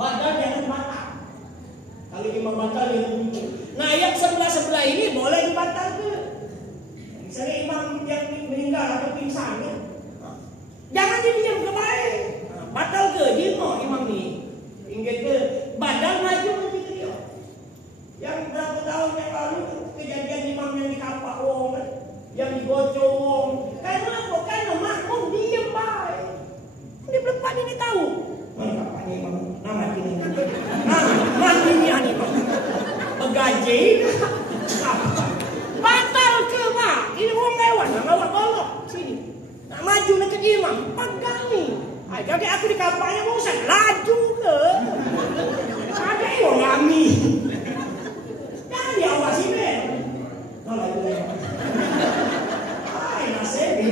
badan jangan batal. Kalau imam batal dia begitu. Nah, yang sebelah-sebelah ini boleh dibatal ke? Misalnya imam yang meninggal atau pingsan, ya? Jangan diam ke baik. Batal ke? Jino imam ini. Ingat ke? Badan maju nanti ke dia. Yang berapa tahun yang lalu kejadian imam yang dikapak wong, yang digocok wong. Karena apa? Karena makmum diam baik. Dia berempat ini tahu. Kapaknya imam. Nama ini. Mati ini imam. Gaji. Batal ke mak? Ini wong lewat. Nak bawa golok. Sini. Nak maju nak ke imam. Pegangi. Jadi aku di kapaknya mau usah laju ke. Ada yang ngami. Jangan diawasi deh. Malah itu lewat. Nasib.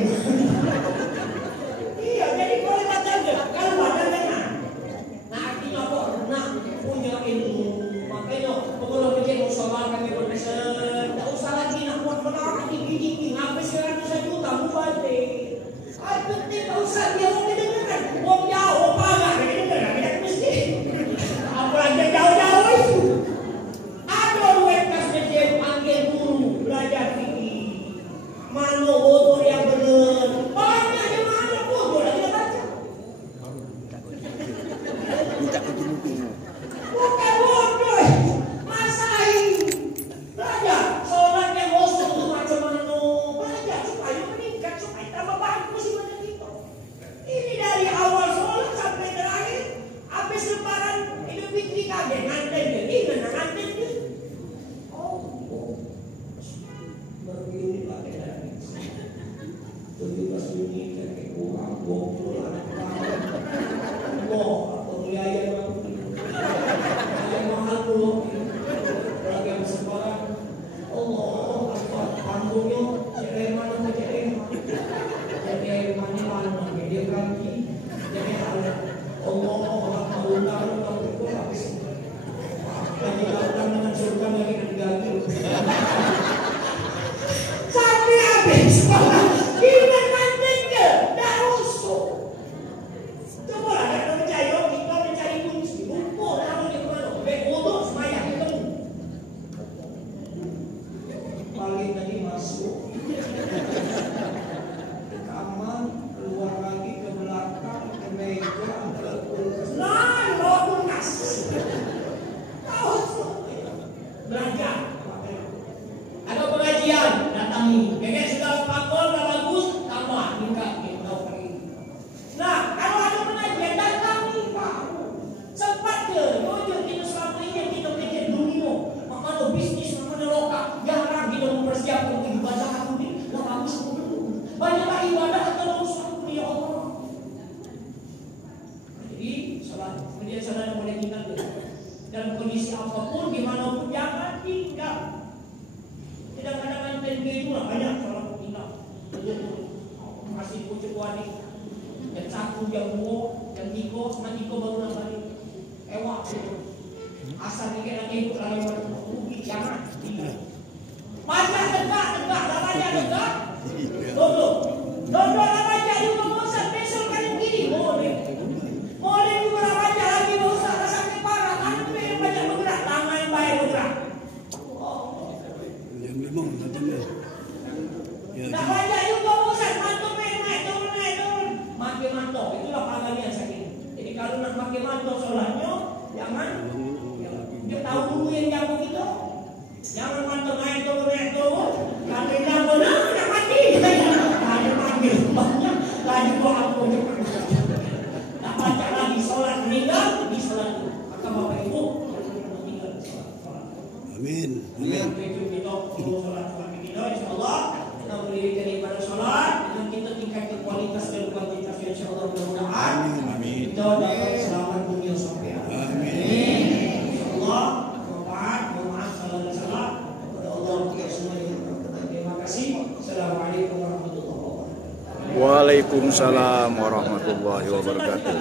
20 anak Allah atau biaya mahal dulu lagi yang sekolah Allah Akbar panggungnya cewek mana cewek mana dia kaki jadi Allah orang mengundang itu habis lagi datang dengan surga lagi diganti sampai habis sekolah kita kantin ke dah rusuk coba lah ada percaya kita mencari kunci lupa lalu di mana baik bodoh semayang ketemu paling tadi masuk ke kamar keluar lagi ke belakang ke meja ke kulkas bawa kulkas tahu belajar ada pengajian datangi kayaknya sudah pakol sudah bagus tambah minta kita pergi nah kalau ada pengajian datangi Pak sempat ke tujuh kita selama ini yang kita pikir domino makanya bisnis makanya lokal jarang kita mempersiapkan ibadah aku ini lah bagus aku dulu banyaklah ibadah atau dosa aku ya Allah jadi salat kemudian saudara boleh tinggal dalam kondisi apapun dimanapun jangan tinggal kadang-kadang TNG itu lah banyak salah tinggal masih pucuk wani yang satu yang dua yang tiga sama tiga baru nak balik ewak asal ni kena ikut lagi jangan tinggal banyak tegak dah banyak tegak duduk dah banyak juga bosan besok kali begini boleh juga dah banyak lagi bosan dah sampai parah kan banyak bergerak tangan baik bergerak yang limau katanya. Ya. Tak banyak juga bosan mantul naik turun. Makin mantul itulah panggilnya sakit. Jadi kalau nak makin mantul solatnya jangan dia tahu dulu yang jago gitu. Jangan mantul naik turun. Kalau jago nak mati. Ada panggil banyak lagi doa aku cepat. Tak baca lagi solat meninggal di solat itu. Maka Bapak Ibu meninggal solat. Amin. Amin. InsyaAllah kita berdiri daripada sholat dengan kita tingkatkan kualitas dan kuantitas insyaAllah mudah-mudahan kita dapat selamat dunia sampai akhir. Amin. InsyaAllah maaf salah dan salah kepada Allah kita semua yang berkata terima kasih. Assalamualaikum warahmatullahi wabarakatuh. Waalaikumsalam warahmatullahi wabarakatuh.